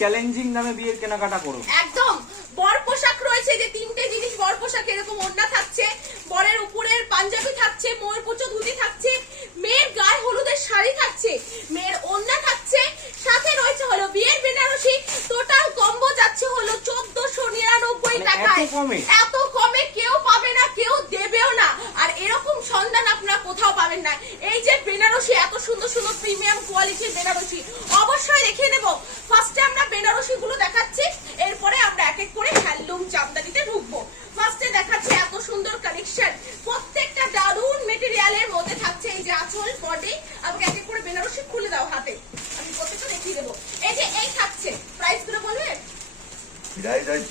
Challenging দামে বিয়ের কেনাকাটা করো। একদম বর পোশাক রয়েছে, যে তিনটে জিনিস বর পোশাক, এরকম ওড়না থাকছে, বরের উপরের পাঞ্জাবি থাকছে, ময়ূরপুচ্ছ ধুতি থাকছে, মেয়ের গায়ে হলুদের শাড়ি থাকছে, মেয়ের ওড়না থাকছে, সাথে রয়েছে হলো বিয়ের বেনারসি। টোটাল কম্বো যাচ্ছে হলো 1499 টাকায়। এত কমে কেউ পাবে না, কেউ দেবেও না, আর এরকম সন্ধান আপনারা কোথাও পাবেন না। এই যে বেনারসি, এত সুন্দর সুন্দর প্রিমিয়াম কোয়ালিটির বেনারসি অবশ্যই দেখিয়ে দেবো। ফার্স্টে আমরা বেনারসি গুলো দেখাচ্ছি, এরপরে আমরা এক এক করে হ্যান্ডলুম জামদানিতে ঢুকবো। ফার্স্টে দেখাচ্ছি এত সুন্দর কালেকশন, প্রত্যেকটা দারুন মেটেরিয়ালের মধ্যে থাকছে। এই যে আঁচল, বডি, আমাকে এক এক করে বেনারসি খুলে দাও হাতে, আমি প্রত্যেকটা দেখিয়ে দেবো। এই যে এই থাকছে, প্রাইস গুলো বলবেন?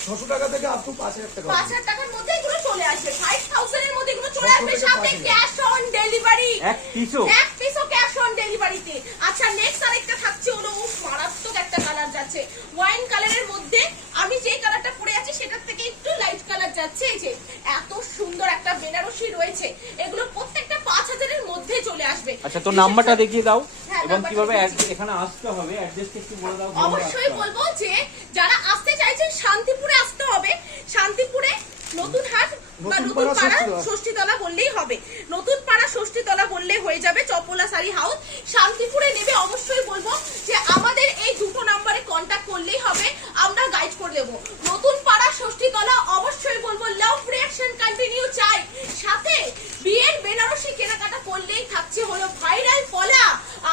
600 টাকা থেকে আপ টু 5000 টাকা। 5000 টাকার মধ্যে এগুলো চলে আসবে, 5000 এর মধ্যে এগুলো চলে আসবে, সাথে ক্যাশ অন ডেলিভারি। এক পিসও ক্যাশ অন ডেলিভারিতে। আচ্ছা নেক্সট আরেকটা থাকছে হলো মারাত্মক একটা কালার যাচ্ছে, ওয়াইন কালারের মধ্যে। আমি যে কালারটা পরে আছি সেটার থেকে একটু লাইট কালার যাচ্ছে। এই যে এত সুন্দর একটা বেনারসি রয়েছে, এগুলো প্রত্যেকটা 5000 এর মধ্যে চলে আসবে। আচ্ছা তো নাম্বারটা দেখিয়ে দাও এবং কিভাবে এখানে আসতে হবে, অ্যাড্রেসটা একটু বলে দাও। অবশ্যই বলবো যে যারা আসতে চাইছেন শান্তিপুরে আসতে হবে। শান্তিপুরে নতুন হাট বা নতুন পাড়া ষষ্ঠীতলা বললেই হবে, নতুন পাড়া ষষ্ঠীতলা বললে হয়ে যাবে। চপলা শাড়ি হাউস শান্তিপুরে নেবে, অবশ্যই বলবো যে আমাদের এই দুটো নাম্বারে কন্ট্যাক্ট করলেই হবে, আমরা গাইড করে দেবো। নতুন পাড়া ষষ্ঠীতলা অবশ্যই বলবো, লাভ রিঅ্যাকশন কন্টিনিউ চাই। সাথে বিয়ের বেনারসি কেনাকাটা করলেই থাকছে হলো ভাইরাল পলা,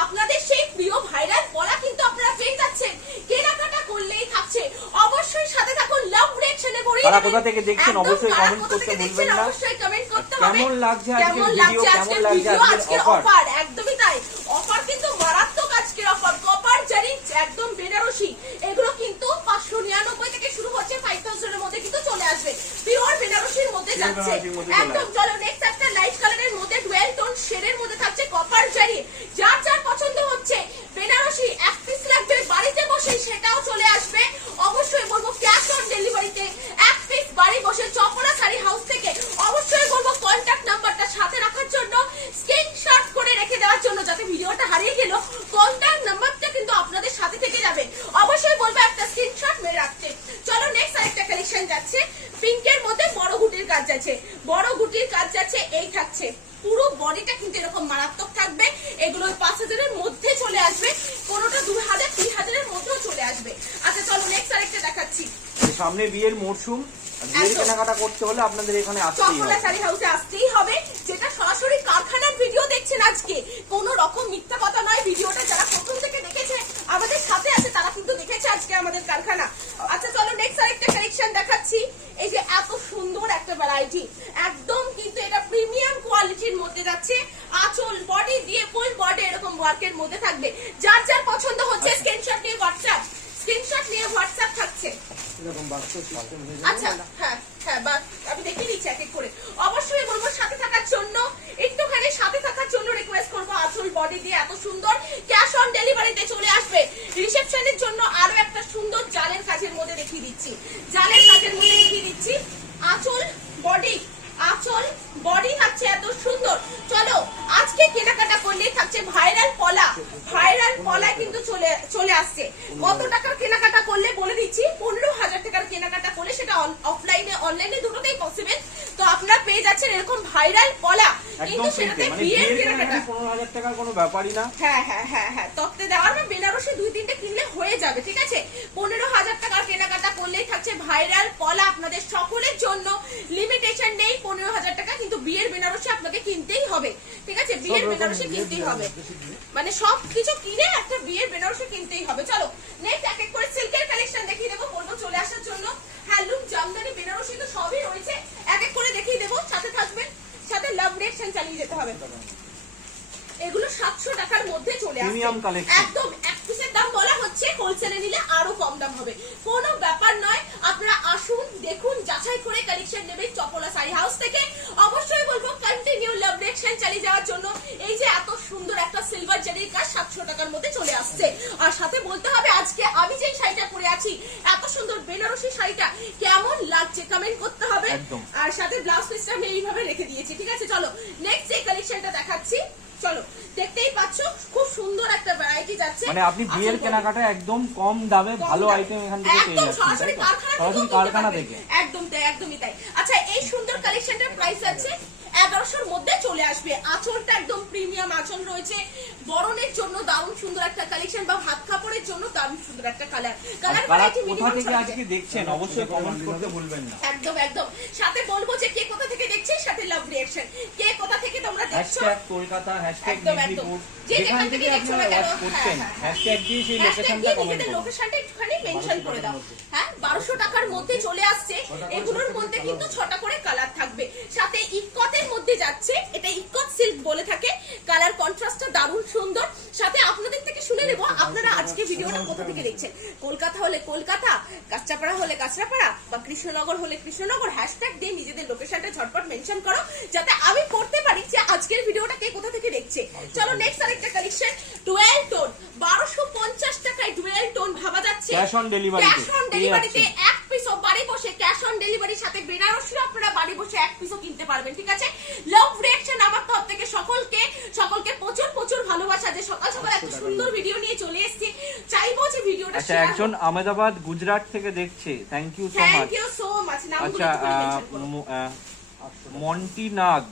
আপনাদের সেই প্রিয় ভাইরাল পলা কিন্তু আপনারা পেয়ে যাচ্ছেন। কেনাকাটা করলেই থাকছে, অবশ্যই সাথে থাকুন লাভ রিঅ্যাকশনে। তারা কোথা থেকে দেখছেন অবশ্যই কমেন্ট করতে ভুলবেন না। অবশ্যই কমেন্ট করতে হবে কেমন লাগছে আজকের ভিডিও, কেমন লাগছে আজকের অফার। একদমই তাই, অফার কিন্তু মারাত্মক আজকের অফার। কপার জারি একদম বেনারসি, এগুলো কিন্তু 599 থেকে শুরু হচ্ছে, 5000 এর মধ্যে কিন্তু চলে আসবে। পিওর বেনারসির মধ্যে যাচ্ছে একদম। চলো নেক্সট একটা লাইট কালারের মধ্যে ডুয়েল টোন শেডের মধ্যে থাকছে কপার জারি। যার যার পছন্দ হচ্ছে বেনারসি এক পিস লাগবে বাড়িতে বসে, সেটাও চলে আসবে। অবশ্যই বলবো ক্যাশ অন ডেলিভারিতে এক পিস বাড়ি বসে চপলা শাড়ি হাউস থেকে। অবশ্যই বলবো কন্ট্যাক্ট নাম্বারটা সাথে রাখার জন্য, স্ক্রিনশট করে রেখে দেওয়ার জন্য, যাতে ভিডিওটা হারিয়ে গেল কন্ট্যাক্ট নাম্বারটা কিন্তু আপনাদের সাথে থেকে যাবে। অবশ্যই বলবো একটা স্ক্রিনশট মেরে রাখতে। চলো নেক্সট আরেকটা কালেকশন যাচ্ছে, পিঙ্কের মধ্যে বড় গুটির কাজ যাচ্ছে, বড় গুটির কাজ যাচ্ছে। এই থাকছে পুরো বডিটা কিন্তু এরকম মারাত্মক থাকবে, এগুলো 5000 এর মধ্যে চলে আসবে, কোনোটা 2000 3000 এর মধ্যেও চলে আসবে। আচ্ছা চলো নেক্সট আরেকটা দেখাচ্ছি। সামনে বিয়ের মরশুম, বিয়ের কেনাকাটা করতে হলে আপনাদের এখানে আসতেই হবে, চপলা শাড়ি হাউসে আসতেই হবে। যেটা সরাসরি কারখানার ভিডিও দেখছেন আজকে, কোনো রকম মিথ্যা কথা নয়। ভিডিওটা যারা প্রথম থেকে দেখেছে, আমাদের সাথে আছে, তারা কিন্তু দেখেছে আজকে আমাদের কারখানা। আচ্ছা চলো নেক্সট আরেকটা কালেকশন দেখাচ্ছি। এই যে এত সুন্দর একটা ভ্যারাইটি, একদম কিন্তু এটা প্রিমিয়াম কোয়ালিটির মধ্যে যাচ্ছে। আঁচল, বডি দিয়ে ফুল বডি এরকম ওয়ার্কের মধ্যে থাকবে। যার যার পছন্দ হচ্ছে স্ক্রিনশট নিয়ে হোয়াটসঅ্যাপ, স্ক্রিনশট নিয়ে হোয়াটসঅ্যাপ থাকছে। আচ্ছা হ্যাঁ হ্যাঁ, আমি দেখিয়ে দিচ্ছি এক এক করে। অবশ্যই বলবো সাথে থাকার জন্য, একটুখানি সাথে থাকার জন্য রিকোয়েস্ট করবো। আঁচল বডি দিয়ে এত সুন্দর, ক্যাশ অন ডেলিভারিতে চলে আসবে। রিসেপশনের জন্য আরো একটা সুন্দর জালের কাজের মধ্যে দেখিয়ে দিচ্ছি, জালের কাজের মধ্যে দেখিয়ে দিচ্ছি। আঁচল বডি, আঁচল বডি থাকছে এত সুন্দর। চলো আজকে কেনাকাটা করলেই থাকছে ভাইরাল পলা, ভাইরাল পলা কিন্তু চলে আসছে। কত টাকার কেনাকাটা করলে বলে দিচ্ছি, 15000 টাকার কেনাকাটা করলে, সেটা অফলাইনে অনলাইনে দুটোতেই পসিবল। তো আপনারা পেয়ে যাচ্ছেন এরকম ভাইরাল পলা, কিন্তু সেটাতে বিয়ের কেনাকাটা 15000 টাকার কোনো ব্যাপারই না। হ্যাঁ হ্যাঁ হ্যাঁ হ্যাঁ, তত্ত্বে দেওয়ার বা বেনারসি 2-3টে কিনলে হয়ে যাবে, ঠিক আছে। 15000 টাকার কেনাকাটা করলেই থাকছে ভাইরাল পলা আপনাদের সকলের জন্য। লিমিটেশন নেই, 15000 টাকা কিন্তু বিয়ের বেনারসি আপনাকে কিনতেই হবে, ঠিক আছে। বিয়ের বেনারসি কিনতেই হবে, মানে সব কিছু কিনে একটা বিয়ের বেনারসি কিনতেই হবে। চলো নেক্সট এক এক করে সিল্কের কালেকশন দেখিয়ে দেবো, বলবো চলে আসার জন্য। হ্যান্ডলুম জামদানি বেনারসি তো সবই রয়েছে, এক এক করে দেখিয়ে দেবো, সাথে থাকবেন, সাথে লাভ রিঅ্যাকশন চালিয়ে যেতে হবে। এগুলো 700 টাকার মধ্যে চলে আসছে, একদম এক পিসের দাম বলা হচ্ছে, হোলসেলে নিলে আরো কম দাম হবে, কোনো ব্যাপার নয়। আপনারা আসুন, দেখুন, যাচাই করে কালেকশন নেবেন চপলা শাড়ি হাউস থেকে। অবশ্যই বলবো কন্টিনিউ লাভ রিঅ্যাকশন চালিয়ে যাওয়ার জন্য। এই যে এত সুন্দর একটা সিলভার জারির কাজ 700 টাকার মধ্যে চলে আসছে। আর সাথে বলতে হবে আজকে আমি যে শাড়িটা পরে আছি, এত সুন্দর বেনারসি শাড়িটা কেমন লাগছে কমেন্ট করতে হবে। আর সাথে ব্লাউজ পিসটা আমি এইভাবে রেখে দিয়েছি, ঠিক আছে। চলো নেক্সট এই কালেকশনটা দেখাচ্ছি। চলো দেখতেই পাচ্ছ খুব সুন্দর একটা ভ্যারাইটি যাচ্ছে, মানে আপনি বিয়ের কেনাকাটা একদম কম দামে ভালো আইটেম এখান থেকে পেয়ে একদম যাচ্ছেন, সরাসরি তাই তো? কারখানা সরাসরি কারখানা থেকে। একদম তাই, একদমই তাই। আচ্ছা, এই সুন্দর কালেকশনটার প্রাইস আছে 1100-র মধ্যে চলে আসবে। আঁচলটা একদম প্রিমিয়াম আঁচল রয়েছে, বরণের জন্য দারুণ সুন্দর একটা কালেকশন, বা হাত কাপড়ের জন্য দারুণ সুন্দর একটা কালার আর কারা কোথা থেকে আজকে দেখছেন অবশ্যই কমেন্ট করতে ভুলবেন না। একদম একদম। সাথে বলবো যে কে কোথা থেকে দেখছিস, সাথে লাভ রিঅ্যাকশন, কে কোথা থেকে তোমরা দেখছো, হ্যাশট্যাগ কলকাতা, হ্যাশট্যাগ একদম, মেদিনীপুর, যে যেখান যেখান থেকে থেকে দেখছো আপনারা না কেন, ওয়াচ করছেন হ্যাঁ, হ্যাঁ। হ্যাশট্যাগ দিয়ে সেই হ্যাশট্যাগ লোকেশনটা দিয়ে কমেন্ট নিজেদের করুন। লোকেশনটা একটুখানি মেনশন করে দাও। হ্যাঁ, 1200 টাকার মধ্যে চলে আসছে। এগুলোর মধ্যে কিন্তু 6টা করে কালার থাকবে, সাথে ইকতের মধ্যে যাচ্ছে, এটা ইকত সিল্ক বলে থাকে। কালার কন্ট্রাস্টটা দারুণ সুন্দর। সাথে আপনাদের থেকে শুনে নেব আপনারা আজকে ভিডিওটা কোথা থেকে দেখছেন। কলকাতা হলে কলকাতা, কাঁচরাপাড়া হলে কাঁচরাপাড়া, বা কৃষ্ণনগর হলে কৃষ্ণনগর, হ্যাশট্যাগ দিয়ে নিজেদের লোকেশনটা ঝটপট মেনশন করো, যাতে আমি পড়তে পারি যে আজকের ভিডিওটা কে কোথা থেকে দেখছে। চলো নেক্সট আরেকটা কালেকশন, ডুয়েল টোন, 1250 টাকায় ডুয়েল টোন ভাবা যাচ্ছে। ক্যাশ অন ডেলিভারিতে ক্যাশ অন ডেলিভারিতে এক পিসও বাড়ি বসে, ক্যাশ অন ডেলিভারির সাথে বেনারসিও আপনারা বাড়ি বসে এক পিসও কিনতে পারবেন, ঠিক আছে। লাভ রিঅ্যাকশন আমার তরফ থেকে সকলকে প্রচুর প্রচুর ভালোবাসা, যে সকাল সকাল একটা সুন্দর ভিডিও নিয়ে চলে এসেছি। চাইবো যে ভিডিওটা আচ্ছা, একজন আহমেদাবাদ গুজরাট থেকে দেখছে, thank you so much. Thank you so much. আচ্ছা, মন্টি নাগ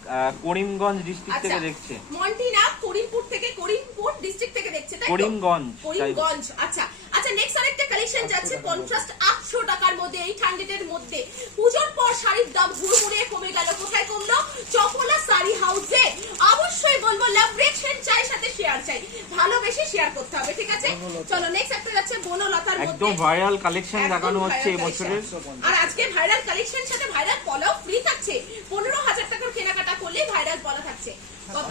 করিমগঞ্জ ডিস্ট্রিক্ট থেকে দেখছে। মন্টি নাগ করিমপুর থেকে, করিমপুর ডিস্ট্রিক্ট থেকে দেখছে, তাই তো? করিমগঞ্জ। করিমগঞ্জ। আচ্ছা আচ্ছা, নেক্সট আরেকটা কালেকশন যাচ্ছে কন্ট্রাস্ট 800 টাকার মধ্যে, 800 এর মধ্যে। পূজোর পর শাড়ির দাম হুড়মুড়ে কমে গেল, কোথায় কমলো? চপলা শাড়ি হাউসে। অবশ্যই বলবো লাভ রিঅ্যাকশন চাই, সাথে শেয়ার চাই, ভালোবেসে শেয়ার করতে হবে, ঠিক আছে। চলো নেক্সট একটা যাচ্ছে বনলতার মধ্যে, একদম ভাইরাল কালেকশন দেখানো হচ্ছে এই ভাইরাল বছরের। কালেকশন। আর আজকে ভাইরাল কালেকশন সাথে ভাইরাল পলাও ফ্রি থাকছে। 15,000 টাকার কেনাকাটা করলে ভাইরাল পলা থাকছে। কত?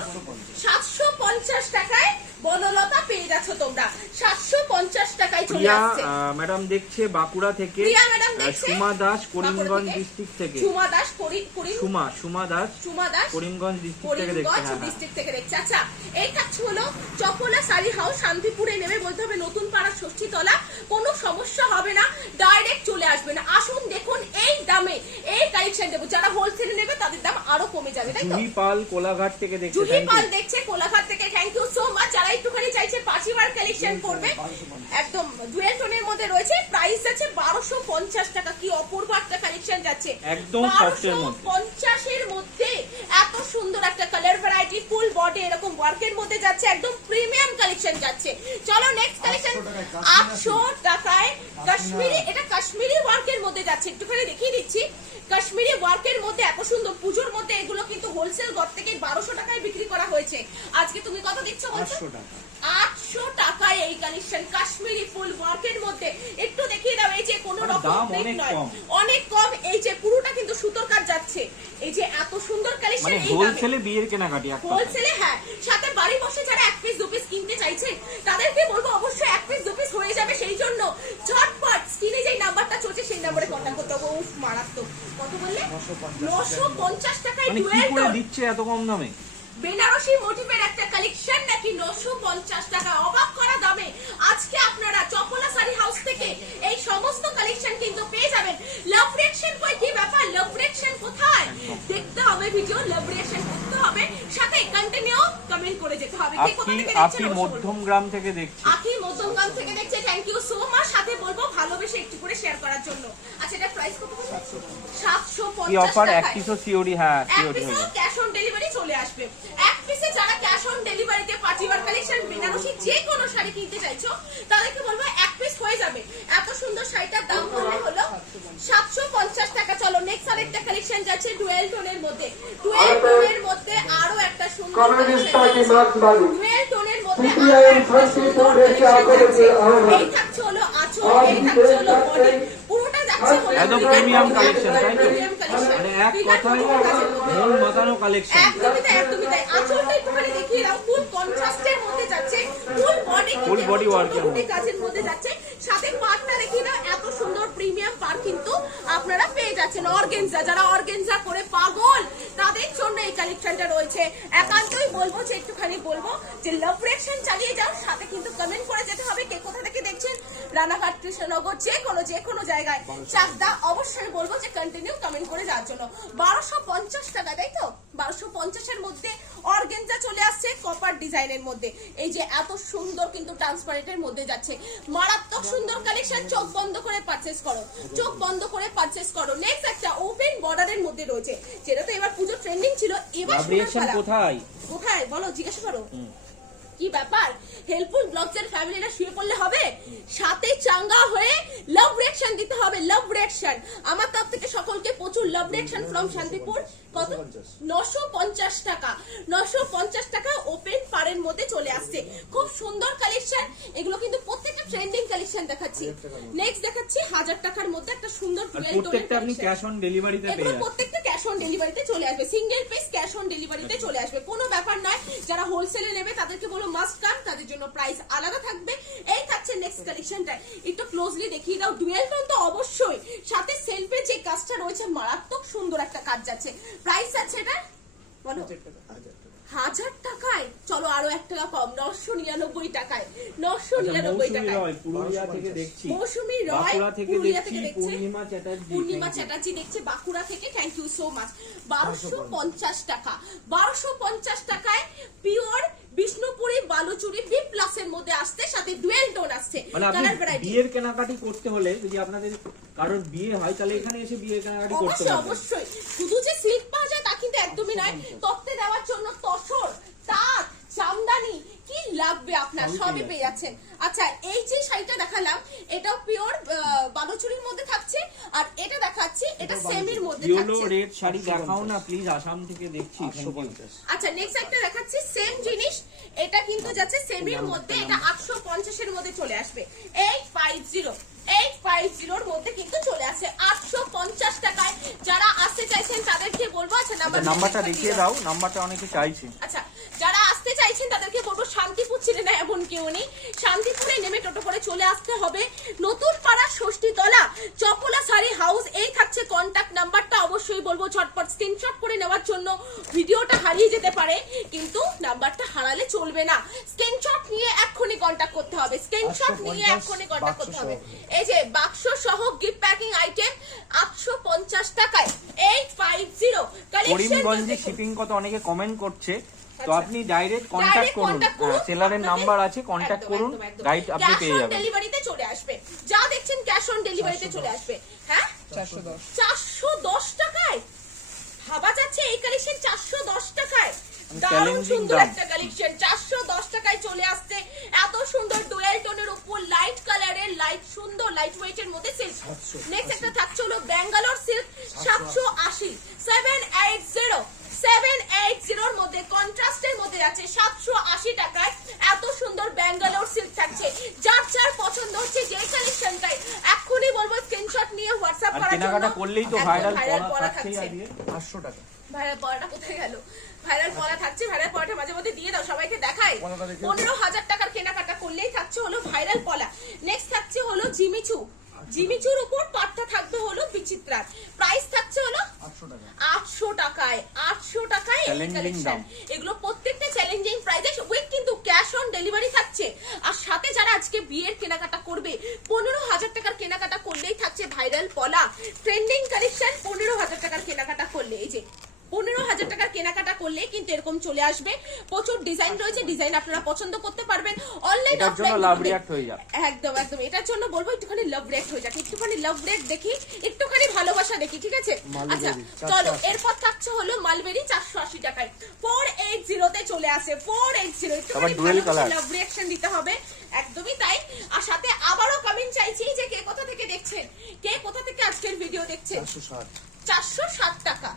750 টাকায় বনলতা পেয়ে যাচ্ছ তোমরা, 750 টাকায় চলে প্রিয়া আসছে। ম্যাডাম দেখছে বাঁকুড়া থেকে, প্রিয়া ম্যাডাম দেখছে সুমা দাস বাঁকুড়া করিমগঞ্জ থেকে। ডিস্ট্রিক্ট থেকে, সুমা দাস সুমা দাস করিমগঞ্জ ডিস্ট্রিক্ট থেকে দেখছে। করিমগঞ্জ হ্যাঁ, হ্যাঁ। ডিস্ট্রিক্ট থেকে দেখছে। আচ্ছা, এই থাকছে হলো চপলা শাড়ি হাউস, শান্তিপুরে নেমে বলতে হবে নতুন পাড়া ষষ্ঠীতলা, কোনো সমস্যা হবে না, ডাইরেক্ট চলে আসবেন। আসুন দেখুন এই দামে এই কালেকশন দেবো, যারা হোলসেলে নেবে তাদের দাম আরো কমে যাবে, তাই তো। জুহি পাল কোলাঘাট থেকে দেখছে, জুহি থ্যাংক পাল ইউ। দেখছে কোলাঘাট থেকে, থ্যাংক ইউ সো মাচ। যারা একটুখানি চাইছে পাঁচিবার কালেকশন করবে, একদম ডুয়েল টোনের মধ্যে রয়েছে, প্রাইস আছে 1250 টাকা। কি অপূর্ব একটা কালেকশন যাচ্ছে, একদম সফটের মধ্যে। 1250 এর মধ্যে এত সুন্দর একটা কালার ভ্যারাইটি, ফুল বডি এরকম ওয়ার্কের মধ্যে যাচ্ছে, একদম প্রিমিয়াম কালেকশন যাচ্ছে। চলো নেক্সট কালেকশন, 800 টাকায় কাশ্মীরি, এটা কাশ্মীরি ওয়ার্কের মধ্যে যাচ্ছে, একটুখানি দেখিয়ে দিচ্ছি। কাশ্মীরি ওয়ার্কের মধ্যে এত সুন্দর, পুজোর মধ্যে এগুলো কিন্তু হোলসেল ঘর থেকে 1200 টাকায় বিক্রি করা হয়েছে। আজকে তুমি কত দিচ্ছ বলছো? 800 টাকায় এই কালেকশন কাশ্মীরি ফুল ওয়ার্কের মধ্যে। একটু দেখিয়ে দাও, এই যে কোনো রকম দাম প্রিন্ট অনেক নয়, কম। অনেক কম। এই যে পুরোটা কিন্তু সুতোর কাজ যাচ্ছে, এই যে এত সুন্দর কালেকশন, মানে এই দামে হোলসেলে বিয়ের কেনাকাটি এক কথায়। হোলসেলে। হ্যাঁ, সাথে বাড়ি বসে যারা এক পিস দু পিস কিনতে চাইছেন তাদেরকে বলবো অবশ্যই এক পিস দু পিস হয়ে যাবে, সেই জন্য ঝটপট স্ক্রিনে যেই নাম্বারটা চলছে সেই নম্বরে কন্ট্যাক্ট করতে হবে। উফ, মারাত্মক। কত বললে? 950 টাকায় মানে কি ডুয়েল করে টোন দিচ্ছে এত কম দামে? বেনারসি মোটিভের একটা কালেকশন নাকি 950 টাকা, অবাক করা দামে। আজকে আপনারা চপলা শাড়ি হাউস থেকে এই সমস্ত কালেকশন কিন্তু পেয়ে যাবেন। লাভ রিঅ্যাকশন কই, কি ব্যাপার, লাভ রিঅ্যাকশন কোথায়? দেখতে হবে ভিডিও, লাভ রিঅ্যাকশন করতে হবে, সাথে কন্টিনিউ কমেন্ট করে যেতে হবে। কে কোথা থেকে দেখছেন? আপনি মধ্যমগ্রাম থেকে দেখছে। আখি মধ্যমগ্রাম থেকে দেখছে, থ্যাংক ইউ সো মাচ। সাথে বলবো ভালোবেসে একটু করে শেয়ার করার জন্য। আচ্ছা, এটা প্রাইস কত বলছো? 750 কি অফার? এক টাকায়। পিসও সিওডি? হ্যাঁ, এক সিওডি পিসে হবে। ক্যাশ অন ডেলিভারি চলে আসবে। এক পিসে যারা ক্যাশ অন ডেলিভারিতে পাঁচিবার কালেকশন বেনারসি যে কোনো শাড়ি কিনতে চাইছো তাদেরকে বলবো এক পিস হয়ে যাবে। এত সুন্দর শাড়িটার দাম পড়বে হলো 750 টাকা। চলো নেক্সট আরেকটা কালেকশন যাচ্ছে ডুয়েল টোনের মধ্যে। ডুয়েল টোনের মধ্যে আরো একটা সুন্দর ডুয়েল টোনের মধ্যে আরো একটা সুন্দর কালেকশন যাচ্ছে। এই থাকছে হলো আঁচল, এই থাকছে হলো বডি, পুরোটা যাচ্ছে হলো একদম প্রিমিয়াম কালেকশন, তাই তো? প্রিমিয়াম কালেকশন, মানে এক কথায় মন মাতানো কালেকশন। একদমই তাই, একদমই তাই। আঁচলটা একটুখানি দেখিয়ে দাও, ফুল কন্ট্রাস্টের মধ্যে যাচ্ছে, ফুল বডি ফুল বডি ওয়ার্কের মধ্যে কাজের মধ্যে যাচ্ছে, সাথে পাড়টা দেখিয়ে দাও, এত সুন্দর প্রিমিয়াম পাড় কিন্তু আপনারা পেয়ে যাচ্ছেন। অর্গানজা, যারা অর্গানজা করে পাগল তাদের জন্য এই কালেকশনটা রয়েছে। একান্তই বলবো যে একটুখানি বলবো যে লাভ রিঅ্যাকশন চালিয়ে যাও, সাথে কিন্তু কমেন্ট করে যেতে হবে কে কোথা থেকে দেখছেন, রানাঘাট, কৃষ্ণনগর, যে কোনো জায়গায়, চাকদা, অবশ্যই বলবো যে কন্টিনিউ কমেন্ট করে যাওয়ার জন্য। 1250 টাকা, তাই তো? 1250 এর মধ্যে অর্গানজা চলে আসছে কপার ডিজাইনের মধ্যে। এই যে এত সুন্দর কিন্তু ট্রান্সপারেন্টের মধ্যে যাচ্ছে, মারাত্মক সুন্দর কালেকশন। চোখ বন্ধ করে পারচেজ করো, চোখ বন্ধ করে পারচেজ করো। নেক্সট একটা ওপেন বর্ডারের মধ্যে রয়েছে, যেটা তো এবার পুজো ট্রেন্ডিং ছিল। এবার কোথায় কোথায় বলো, জিজ্ঞাসা করো কি ব্যাপার। হেল্পফুল ব্লগস এর ফ্যামিলিরা শুয়ে পড়লে হবে, সাথে চাঙ্গা হয়ে লাভ রিঅ্যাকশন দিতে হবে। লাভ রিঅ্যাকশন আমার তরফ থেকে সকলকে প্রচুর লাভ রিঅ্যাকশন ফ্রম শান্তিপুর। কত? 950 টাকা। 950 টাকা ওপেন পারের মধ্যে চলে আসছে, খুব সুন্দর কালেকশন। এগুলো কিন্তু প্রত্যেকটা ট্রেন্ডিং কালেকশন দেখাচ্ছি। নেক্সট দেখাচ্ছি 1000 টাকার মধ্যে একটা সুন্দর প্রত্যেকটা আপনি ক্যাশ অন ডেলিভারিতে পেয়ে যাবেন। প্রত্যেকটা ক্যাশ অন ডেলিভারিতে চলে আসবে, সিঙ্গেল পিস ক্যাশ অন ডেলিভারিতে চলে আসবে, কোনো ব্যাপার নয়। যারা হোলসেলে নেবে তাদেরকে বলো মাস্ট কাম, তাদের জন্য প্রাইস আলাদা থাকবে। এই থাকছে নেক্সট কালেকশনটা, একটু ক্লোজলি দেখিয়ে দাও। ডুয়েল টোন তো অবশ্যই, সাথে সেলফে যে কাজটা রয়েছে মারাত্মক সুন্দর একটা কাজ যাচ্ছে। প্রাইস আছে এটা বলো 1000 টাকায়। চলো আরো 1 টাকা কম, 999 টাকায়। 999 টাকায় পুরুলিয়া থেকে দেখছি, মৌসুমী রয় বাঁকুড়া থেকে পুরুলিয়া দেখছি, থেকে দেখছে, পূর্ণিমা চ্যাটার্জি, পূর্ণিমা চ্যাটার্জি দেখছে বাঁকুড়া থেকে, থ্যাংক ইউ সো মাচ। 1250 টাকা, 1250 টাকায় pure Bishnupuri Baluchari B plus এর মধ্যে আসছে, সাথে ডুয়েল টোন আসছে। মানে আপনি বিয়ের কেনাকাটি করতে হলে, যদি আপনাদের কারোর বিয়ে হয় তাহলে এখানে এসে বিয়ের কেনাকাটি করতে অবশ্যই পারবেন। অবশ্যই। শুধু যে সিল্ক পাওয়া যায় তা কিন্তু একদমই নয়, তত্ত্বে দেওয়ার জন্য তসর, তাঁত, জামদানি কি লাগবে আপনার সবই পেয়ে যাচ্ছেন। আচ্ছা, এই যে শাড়িটা দেখালাম এটাও পিওর বালুচুরির মধ্যে থাকছে, আর এটা দেখাচ্ছি এটা সেমির মধ্যে ইয়েলো থাকছে। রেড শাড়ি দেখাও না প্লিজ, আসাম থেকে দেখছি। 850। আচ্ছা, নেক্সট একটা দেখাচ্ছি সেম জিনিস, এটা কিন্তু যাচ্ছে সেমির মধ্যে, এটা 850 এর মধ্যে চলে আসবে। 850 এর মধ্যে কিন্তু চলে আসে 850 টাকায়। যারা আসতে চাইছেন তাদেরকে বলবো, আচ্ছা নাম্বারটা দেখিয়ে দাও, নাম্বারটা অনেকে চাইছে। আচ্ছা, যারা আসতে চাইছেন তাদেরকে বলবো শান্তিপুর ছিল না এমন কেউ নেই, শান্তিপুরে নেমে টোটো করে চলে আসতে হবে। নতুন পাড়া ষষ্ঠীতলা চপলা শাড়ি হাউস। এই থাকছে কন্টাক্ট নাম্বারটা, অবশ্যই বলবো ঝটপট স্ক্রিনশট করে নেওয়ার জন্য। ভিডিওটা হারিয়ে যেতে পারে কিন্তু নাম্বারটা হারালে চলবে না, স্ক্রিনশট নিয়ে এক্ষুনি কন্টাক্ট করতে হবে, স্ক্রিনশট নিয়ে এক্ষুনি কন্টাক্ট করতে হবে। এই যে বাক্স সহ গিফট প্যাকিং আইটেম 850 টাকায় 850 করিমগঞ্জে শিপিং কত অনেকে কমেন্ট করছে, তো আপনি ডাইরেক্ট কন্টাক্ট করুন, সেলারের নাম্বার আছে, কন্টাক্ট করুন, গাইড আপনি পেয়ে যাবেন। ডেলিভারিতে চলে আসবে, যা দেখছেন ক্যাশ অন ডেলিভারিতে চলে আসবে। হ্যাঁ 410 টাকায় ভাবা যাচ্ছে এই কালেকশন 410 টাকায়। দারুণ সুন্দর একটা কালেকশন, 410 টাকায় চলে আসছে। এত সুন্দর ডুয়েল টোনের উপর লাইট কালারের, লাইট সুন্দর লাইট ওয়েটের মধ্যে সিল্ক। নেক্সট একটা থাকছে হলো ব্যাঙ্গালোর সিল্ক 780, 780 এর মধ্যে কন্ট্রাস্টের মধ্যে আছে 780 টাকায়। এত সুন্দর ব্যাঙ্গালোর সিল্ক থাকছে, যার যার পছন্দ হচ্ছে যে কালেকশনটাই এক্ষুনি বলবো স্ক্রিনশট নিয়ে হোয়াটসঅ্যাপ করার জন্য। কেনাকাটা করলেই তো ভাইরাল পড়া থাকছে। থাকছে। 500 টাকা ভাইরাল পড়াটা কোথায় গেল? ভাইরাল পড়া থাকছে, ভাইরাল পড়াটা মাঝে মধ্যে দিয়ে দাও, সবাইকে দেখাই। 15,000 টাকার কেনাকাটা করলেই থাকছে হলো ভাইরাল পলা। নেক্সট থাকছে হলো জিমিচু, জিমিচুর উপর পাটটা থাকবে হলো বিচিত্রার। প্রাইস থাকছে হলো 800 টাকায়। 800 টাকায় এই কালেকশন। এগুলো প্রত্যেকটা চ্যালেঞ্জিং প্রাইসে, উইথ কিন্তু ক্যাশ অন ডেলিভারি থাকছে। আর সাথে যারা আজকে বিয়ের কেনাকাটা করবে 15,000 টাকার কেনাকাটা করলেই থাকছে ভাইরাল পলা ট্রেন্ডিং কালেকশন। 15,000 টাকার কেনাকাটা করলে, এই যে 15,000 টাকার কেনাকাটা করলে কিন্তু এরকম চলে আসবে। প্রচুর ডিজাইন রয়েছে, ডিজাইন আপনারা পছন্দ করতে পারবেন। অনলাইন অফলাইন লাভ রিঅ্যাক্ট হয়ে যাবে। একদম একদম, এটার জন্য বলবো একটুখানি লাভ রিঅ্যাক্ট হয়ে যাক, একটুখানি লাভ রিঅ্যাক্ট দেখি, একটুখানি ভালোবাসা দেখি, ঠিক আছে? আচ্ছা চলো, এরপর থাকছে হলো মালবেরি 480 টাকায়। 480 তে চলে আসে, 480। একটুখানি লাভ রিঅ্যাকশন দিতে হবে, একদমই তাই। আর সাথে আবারও কমেন্ট চাইছি যে কে কোথা থেকে দেখছেন, কে কোথা থেকে আজকের ভিডিও দেখছেন। 460 টাকা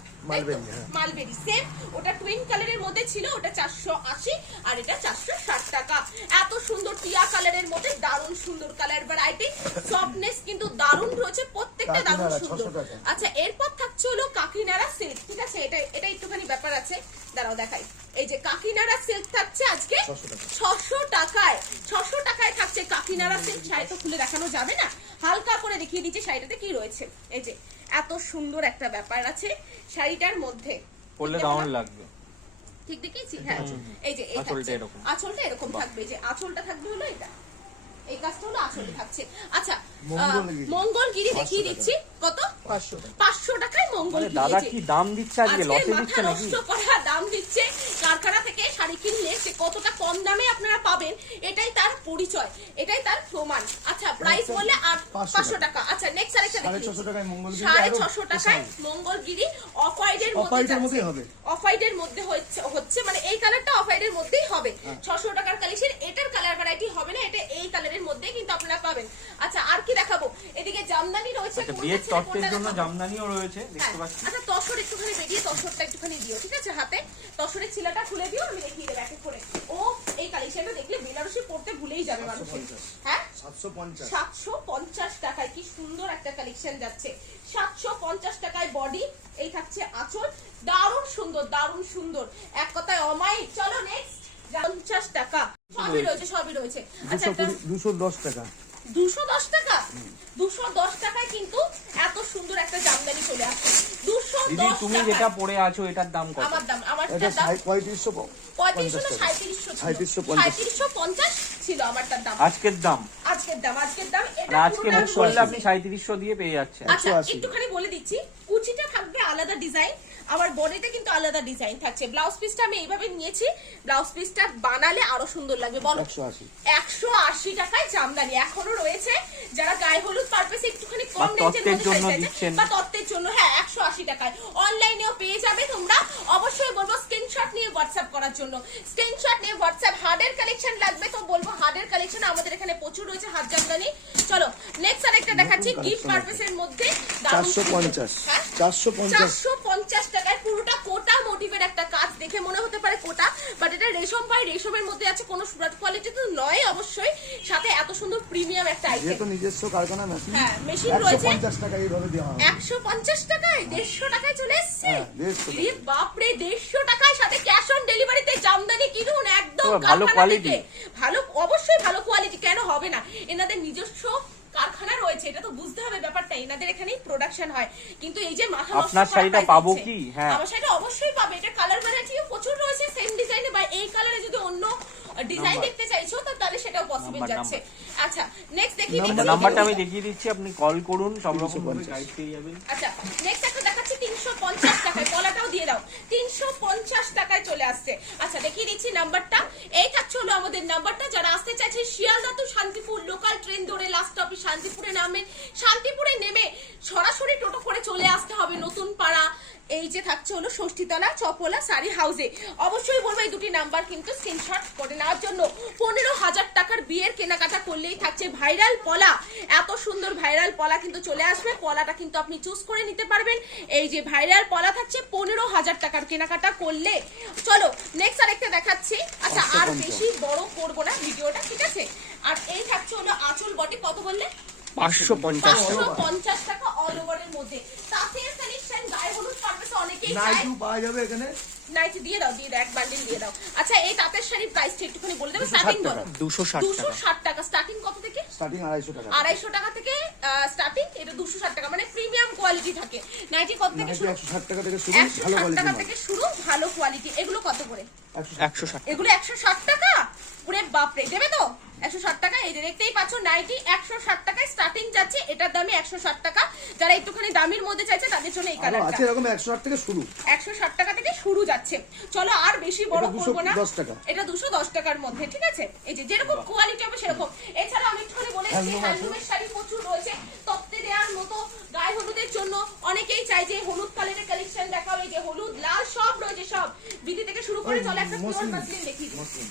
মালবেরি সেম, ওটা টুইন কালারের মধ্যে ছিল, ওটা 480 আর এটা 460 টাকা। এত সুন্দর টিয়া কালারের মধ্যে দারুণ সুন্দর কালার ভ্যারাইটি, সফটনেস কিন্তু দারুণ রয়েছে, প্রত্যেকটা দারুণ সুন্দর। আচ্ছা, এরপর থাকছে হলো কাকিনাড়া সিল্ক, ঠিক আছে? এটা একটুখানি ব্যাপার আছে, দাঁড়াও দেখাই। এই যে কাকিনাড়া সিল্ক থাকছে আজকে 600 টাকায়। 600 টাকায় থাকছে কাকিনাড়া সিল্ক। শাড়ি তো খুলে দেখানো যাবে না, হালকা করে দেখিয়ে দিচ্ছি শাড়িটাতে কি রয়েছে। এই যে এত সুন্দর একটা ব্যাপার আছে শাড়িটার মধ্যে, পরলে দারুণ লাগবে। ঠিক দেখিয়েছি? হ্যাঁ, এই যে এই আঁচলটা থাকছে। এরকম। আঁচলটা এরকম থাকবে, যে আঁচলটা থাকবে হলো এটা, এই কাজটা হলো আঁচলে থাকছে। আচ্ছা, মঙ্গলগিরি। মঙ্গলগিরি দেখিয়ে দিচ্ছি কত, 500 টাকায় মানে মঙ্গলগিরি। দাদা এই যে কি দাম দিচ্ছে আজকে, আজকে লসে মাথা দিচ্ছে নাকি? নষ্ট করা দাম দিচ্ছে। কারখানা থেকে শাড়ি কিনলে যে কতটা কম দামে আপনারা পাবেন, এটাই তার পরিচয়, এটাই তার প্রমাণ। আচ্ছা, প্রাইস বললে 500 টাকা। আচ্ছা, নেক্সট আরেকটা দেখি। 650 টাকায় মঙ্গলগিরি, 650 টাকায় মঙ্গলগিরি অফ হোয়াইটের মধ্যে অফ-হোয়াইটের মধ্যেই হবে। অফ হোয়াইটের মধ্যে হচ্ছে মানে এই কালারটা অফ হোয়াইটের মধ্যেই হবে। 600 টাকার কালেকশন। এটার কালার ভ্যারাইটি হবে না, এটা এই কালারের মধ্যেই কিন্তু আপনারা পাবেন। আচ্ছা, আর কি দেখাবো? এদিকে জামদানি রয়েছে। আচ্ছা, কোনটা বিয়ের ছেড়ে তত্ত্বের কোনটা জন্য দেখাবো? জামদানিও রয়েছে, দেখতে হ্যাঁ, পাচ্ছি। আচ্ছা, তসর একটুখানি বেরিয়ে তসরটা একটুখানি দিও, ঠিক আছে? হাতে তসরের ছিলাটা খুলে দিও, আমি দেখিয়ে দেবো এক এক করে। ও এই কালেকশনটা দেখলে বেনারসি পড়তে ভুলেই যাবে মানুষ। হ্যাঁ, 750 750 টাকায় কি সুন্দর একটা কালেকশন যাচ্ছে। 750 টাকায় বডি, এই থাকছে আঁচল, দারুণ সুন্দর, দারুণ সুন্দর, এক কথায় অমায়িক। চলো নেক্সট। 50 টাকা, সবই রয়েছে, সবই রয়েছে। আচ্ছা, 210 টাকা 210 টাকা, 210 টাকায় কিন্তু এত সুন্দর একটা জামদানি চলে আসছে। দিদি 210 তুমি টাকা। যেটা পরে আছো এটার দাম কত? আমার দাম, আমার এটা দাম 3550 3500 না 3750 3750 ছিল আমারটার দাম। আজকের দাম আজকের দাম, আজকের দাম। এটা না, আজকে পুরোটা মুখ করলে আপনি 3700 দিয়ে পেয়ে যাচ্ছেন। আচ্ছা, 180 একটুখানি বলে দিচ্ছি, কুচিটা থাকবে আলাদা ডিজাইন, আবার বডিতে কিন্তু আলাদা ডিজাইন থাকছে। ব্লাউজ পিসটা আমি এইভাবে নিয়েছি, ব্লাউজ পিসটা বানালে আরো সুন্দর লাগবে। বলো, 180 180 টাকায় জামদানি এখনো রয়েছে। যারা গায়ে হলুদ পারপাসে একটুখানি কম বা রেঞ্জের তত্ত্বের মধ্যে জন্য শাড়ি চাইছে, দিচ্ছেন। বা তত্ত্বের জন্য, হ্যাঁ, 180 টাকায় অনলাইনেও পেয়ে যাবে তোমরা। অবশ্যই বলবো স্ক্রিনশট নিয়ে হোয়াটসঅ্যাপ করার জন্য, স্ক্রিনশট নিয়ে হোয়াটসঅ্যাপ। হার্ডের কালেকশন লাগবে তো বলবো হার্ডের কালেকশন আমাদের এখানে প্রচুর রয়েছে, হাত জামদানি। চলো নেক্সট আরেকটা দেখাচ্ছি গিফট পারপাসের মধ্যে। দারুণ সুন্দর। 450 হ্যাঁ? 450 450 টাকায় পুরোটা কোটা মোটিভের একটা কাজ, দেখে মনে হতে পারে কোটা, বাট এটা রেশম পাই, রেশমের মধ্যে আছে, কোনো সুরাট কোয়ালিটি তো নয় অবশ্যই, সাথে এত সুন্দর প্রিমিয়াম একটা আইটেম। যেহেতু নিজস্ব কারখানা মেশিন, হ্যাঁ, মেশিন রয়েছে। 150 টাকা এইভাবে দেওয়া হবে। 150 টাকায় 150 টাকায় চলে এসেছে। হ্যাঁ, 150 এ বাপরে, 150 টাকায় সাথে ক্যাশ অন ডেলিভারিতে জামদানি কিনুন একদম তো ভালো কারখানা quality। থেকে। ভালো, অবশ্যই ভালো কোয়ালিটি, কেন হবে না? এনাদের নিজস্ব কারখানা রয়েছে, এটা তো বুঝতে হবে ব্যাপারটা, এনাদের এখানেই প্রোডাকশন হয়। কিন্তু এই যে মাথা নষ্ট আপনার করা শাড়িটা price পাবো দিচ্ছে। কি? হ্যাঁ। আমার শাড়িটা অবশ্যই পাবে। এটা কালার ভ্যারাইটিও প্রচুর রয়েছে সেম ডিজাইনে, বা এই কালারে যদি অন্য ডিজাইন দেখতে চাইছো তো তাহলে সেটাও পসিবল নাম্বার, যাচ্ছে। আচ্ছা, নেক্সট দেখি আচ্ছা, নাম্বারটা আমি দেখিয়ে দিচ্ছি, আপনি কল করুন, সব রকম গাইড পেয়ে যাবেন। আচ্ছা, নেক্সট একটা দেখাচ্ছি 350 টাকায়, কলাটাও দিয়ে দাও, 350 টাকায় চলে আসছে। আচ্ছা, দেখিয়ে দিচ্ছি নাম্বারটা। এই থাকছে হলো আমাদের নাম্বারটা। যারা আসতে চাইছে Sealdah to Shantipur local train ধরে লাস্ট স্টপে শান্তিপুরে নামে, শান্তিপুরে নেমে সরাসরি টোটো করে চলে আসতে হবে নতুন পাড়া। এই যে থাকছে হলো ষষ্ঠীতলা চপলা শাড়ি হাউসে। অবশ্যই বলবো এই দুটি নাম্বার কিন্তু স্ক্রিনশট করে নেওয়ার জন্য। 15,000 টাকার বিয়ের কেনাকাটা করলেই থাকছে ভাইরাল পলা। এত সুন্দর ভাইরাল পলা কিন্তু চলে আসবে। পলাটা কিন্তু আপনি চুজ করে নিতে পারবেন। এই যে ভাইরাল পলা থাকছে 15,000 টাকার কেনাকাটা করলে। চলো নেক্সট আরেকটা দেখাচ্ছি। আচ্ছা, আর বেশি বড় করবো না ভিডিওটা, ঠিক আছে? আর এই থাকছে হলো আঁচল বটে, কত বললে? 550 টাকা অল ওভারের মধ্যে। তাঁতের কালেকশন গায়ে হলুদ পারপাসে অনেকেই চায়। নাইটু পাওয়া যাবে এখানে নাইটি দিয়ে দাও, দিয়ে দাও, এক বান্ডিল দিয়ে দাও। আচ্ছা, এই তাঁতের শাড়ির প্রাইসটা একটুখানি বলে দেবে, স্টার্টিং বলো। 260 টাকা স্টার্টিং, কত থেকে? স্টার্টিং 250 টাকা 250 টাকা থেকে স্টার্টিং। এটা 260 টাকা, মানে প্রিমিয়াম কোয়ালিটি থাকে। নাইটি কত থেকে নাইটু শুরু? 160 টাকা থেকে শুরু, ভালো 160 কোয়ালিটি টাকা মাল। থেকে শুরু, ভালো কোয়ালিটি। এগুলো কত করে? 160 এগুলো 160 টাকা। পুরে বাপরে, দেবে তো? 160 টাকা। এই যে দেখতেই পাচ্ছ নাইটি 160 টাকায় স্টার্টিং যাচ্ছে, এটার দামে 160 টাকা। যারা একটুখানি দামির মধ্যে চাইছে তাদের জন্য এই আরো কালারটা আছে এরকম 160 থেকে শুরু। 160 টাকা থেকে শুরু যাচ্ছে। চলো আর বেশি বড় এটা করবো না, 210 টাকা। এটা 210 টাকার মধ্যে, ঠিক আছে? এই যে যেরকম কোয়ালিটি হবে সেরকম। এছাড়া আমি একটুখানি বলেছি হ্যান্ডলুম আছে। হ্যান্ডলুমের শাড়ি প্রচুর রয়েছে তত্ত্বে দেওয়ার মতো। গায়ে হলুদের জন্য অনেকেই চাই যে হলুদ কালারের কালেকশন দেখাও। এই যে হলুদ লাল সব রয়েছে, সব বিধি থেকে শুরু করে। চলো একটা পিওর মসলিন। মাসলিন দেখিয়ে দিই।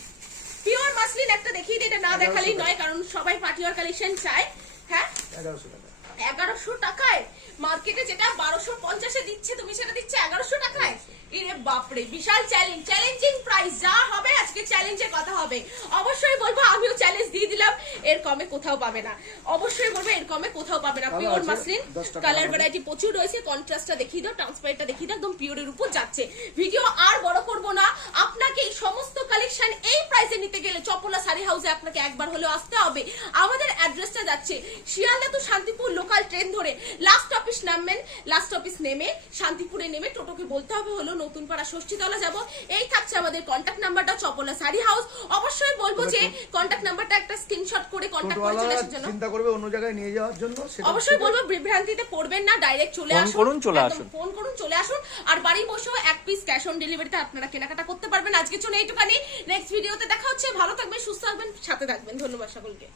পিওর মাসলিন একটা দেখিয়ে দিই, এটা না দেখালেই নয়, কারণ সবাই পার্টিওয়ার কালেকশন চায়। হ্যাঁ, 1100 টাকা 1100 টাকায়। মার্কেটে যেটা 1250 এ দিচ্ছে, তুমি সেটা দিচ্ছে 1100 টাকায়। এরে বাপরে, বিশাল চ্যালেঞ্জ, চ্যালেঞ্জিং প্রাইস। যা হবে আজকে চ্যালেঞ্জের কথা হবে। অবশ্যই বলবো, আমিও চ্যালেঞ্জ দিয়ে দিলাম, এর কমে কোথাও পাবে না। অবশ্যই বলবো এর কমে কোথাও পাবে না। পিওর আছে, মাসলিন 10 টাকা কালার আমাদের। ভ্যারাইটি প্রচুর রয়েছে। কন্ট্রাস্টটা দেখিয়ে দাও, ট্রান্সপারেন্টটা দেখিয়ে দাও, একদম পিওরের উপর যাচ্ছে। ভিডিও আর বড় করবো না। আপনাকে এই সমস্ত কালেকশন এই প্রাইসে নিতে গেলে চপলা শাড়ি হাউসে আপনাকে একবার হলেও আসতে হবে। আমাদের অ্যাড্রেসটা যাচ্ছে Sealdah to Shantipur local train ধরে লাস্ট অফিস নামবেন, লাস্ট অফিস নেমে শান্তিপুরে নেমে টোটোকে বলতে হবে হলো নতুন পাড়া ষষ্ঠীতলা যাব। এই থাকছে আমাদের কন্ট্যাক্ট নাম্বারটা, চপলা শাড়ি হাউস। অবশ্যই বলবো যে কন্ট্যাক্ট নাম্বারটা একটা স্ক্রিনশট করে কন্ট্যাক্ট করে চলে আসার জন্য। চিন্তা করবে অন্য জায়গায় নিয়ে যাওয়ার জন্য, সেটা অবশ্যই বলবো বিভ্রান্তিতে পড়বেন না, ডাইরেক্ট চলে ফোন আসুন, করুন, চলে একদম আসুন। ফোন করুন, চলে আসুন। আর বাড়ি বসেও এক পিস ক্যাশ অন ডেলিভারিতে আপনারা কেনাকাটা করতে পারবেন। আজকের জন্য এইটুখানি, নেক্সট ভিডিওতে দেখা হচ্ছে। ভালো থাকবেন, সুস্থ থাকবেন, সাথে থাকবেন। ধন্যবাদ সকলকে।